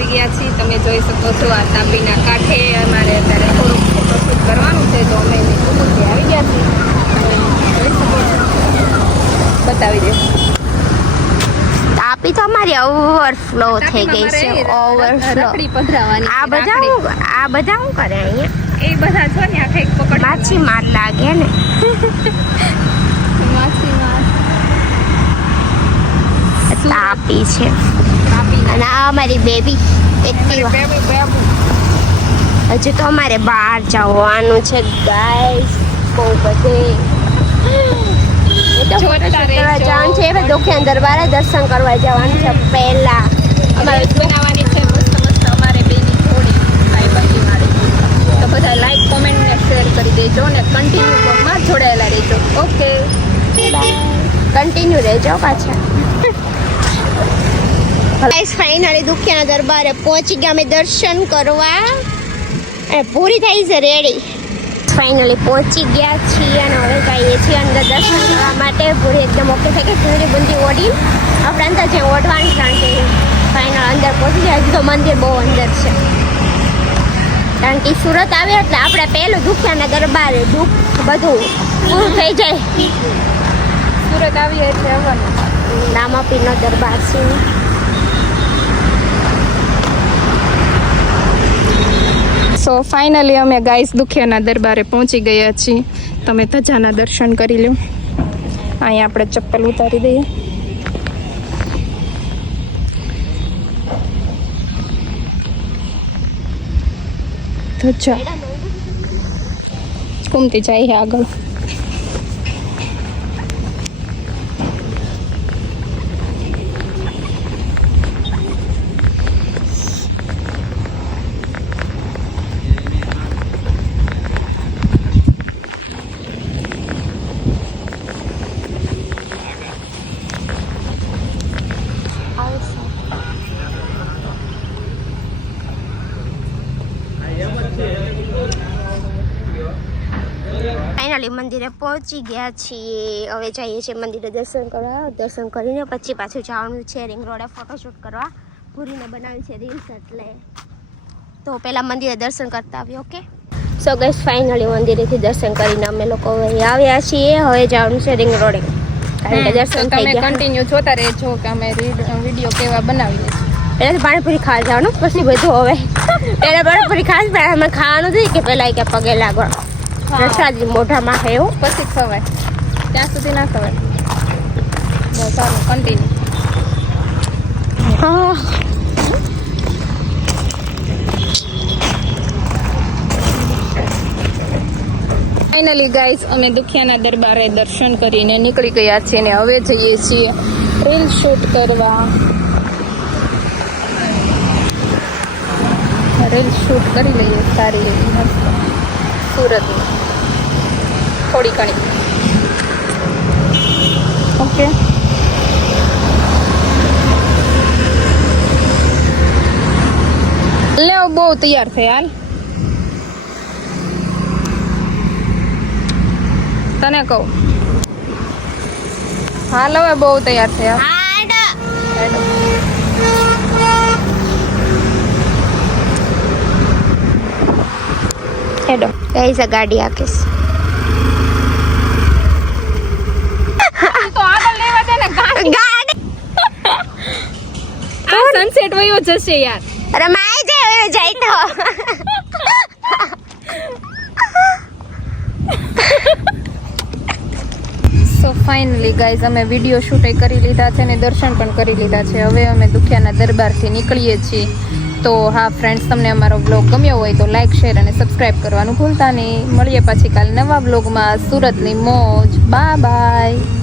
તમે જોઈ શકો છો આ તાપીના કાંઠે અમારે અત્યારે થોડુંક ફોટોશૂટ કરવાનું છે તો અમે નિકુલથી આવી ગયા છીએ. બતાવી દે. તાપી તો અમારી ઓવરફ્લો થઈ ગઈ છે ઓવરફ્લો આ બધા હું આ બધા શું કરે અહીંયા? એ બધા છો ને આ કંઈક પકડ માછીમાર લાગે ને. માછીમાર તાપી છે. અને આ અમારી બેબી એક્ટિવા હજુ તો અમારે બહાર જવાનું છે ગાઈસ બહુ બધે. દુખ્યાન દરબારે દર્શન કરવા જવાનું છે પહેલા. અમારે બનાવવાની છે મસ્ત મસ્ત અમારે બેની જોડી તો બધા લાઈક કોમેન્ટ ને શેર કરી દેજો ને કન્ટિન્યુ બ્લોગમાં જોડાયેલા રહેજો. ઓકે કન્ટિન્યુ રહેજો પાછા. ગાઈસ ફાઇનલી દુખ્યાના દરબારે પહોંચી ગયા. અમે દર્શન કરવા. અને પૂરી થઈ છે રેડી ફાઇનલી પહોંચી ગયા છીએ અને હવે જઈએ છીએ અંદર દર્શન કરવા માટે. પૂરી એકદમ ઓકે થઈ ગઈ. પૂરી બધી ઓડી આપણે અંદર જે ઓઢવાની કારણ કે ફાઇનલ અંદર પહોંચી ગયા. હજી તો મંદિર બહુ અંદર છે. કારણ કે સુરત આવે એટલે આપણે પહેલું દુખ્યાના દરબારે દુઃખ બધું પૂરું થઈ જાય. સુરત આવીએ એટલે આવવાનું. આપીનો દરબાર છે. સો ફાઇનલી અમે ગાઈસ દુખિયાના દરબારે પહોંચી ગયા છીએ. તમે ધજાના દર્શન કરી લો અહીંયા આપણે ચપ્પલ ઉતારી દઈએ. ધજા. કુમતી જાય આગળ. ફાઇનલી મંદિરે પહોંચી ગયા છીએ. હવે જઈએ છીએ મંદિરે દર્શન કરવા. દર્શન કરીને પછી પાછું જવાનું છે રિંગ રોડે ફોટોશૂટ કરવા. પૂરીને બનાવી છે રીલ્સ એટલે. તો પહેલાં મંદિરે દર્શન કરતા આવ્યો ઓકે? સો ગઈસ ફાઇનલી મંદિરેથી દર્શન કરીને અમે લોકો આવ્યા છીએ. હવે જવાનું છે રિંગ રોડે. કારણ કે દર્શન થઈ ગયા. કન્ટિન્યુ જોતા રહેજો કે અમે વીડિયો કેવા બનાવીએ પહેલાં પાણીપુરી ખાવા જવાનું પછી બધું હવે. પહેલાં પાણીપુરી ખાસ પહેલાં અમે ખાવાનું જોઈએ કે પહેલાં કે પગે લાગો પ્રસાદી મોઢામાં છે એવું પછી ખવાય. ત્યાં સુધી ના ખવાય. બહુ સારું કન્ટિન્યુ હા. ફાઇનલી ગાઈઝ અમે દુખિયાના દરબારે દર્શન કરીને નીકળી ગયા છીએ ને હવે જઈએ છીએ રીલ શૂટ કરવા. રીલ શૂટ કરી લઈએ સારી એવી મસ્ત. સુરતની. થોડી ઘણી. ઓકે. લે બહુ તૈયાર થઈ હાલ. તને કહું. હાલ હવે બહુ તૈયાર થયા કઈ ગાડી. આખીશ સનસેટ વયો જશે યાર. અરે માય જે જઈ તો. સો ફાઇનલી ગાઈઝ અમે વીડિયો શૂટ કરી લીધા છે ને દર્શન પણ કરી લીધા છે. હવે અમે દુખિયાના દરબારથી નીકળીએ છીએ. તો હા ફ્રેન્ડ્સ તમને અમારો બ્લોગ ગમ્યો હોય તો લાઇક શેર અને સબસ્ક્રાઈબ કરવાનું ભૂલતા નહીં. મળીએ પછી કાલે નવા બ્લોગમાં સુરતની મોજ. બા બાય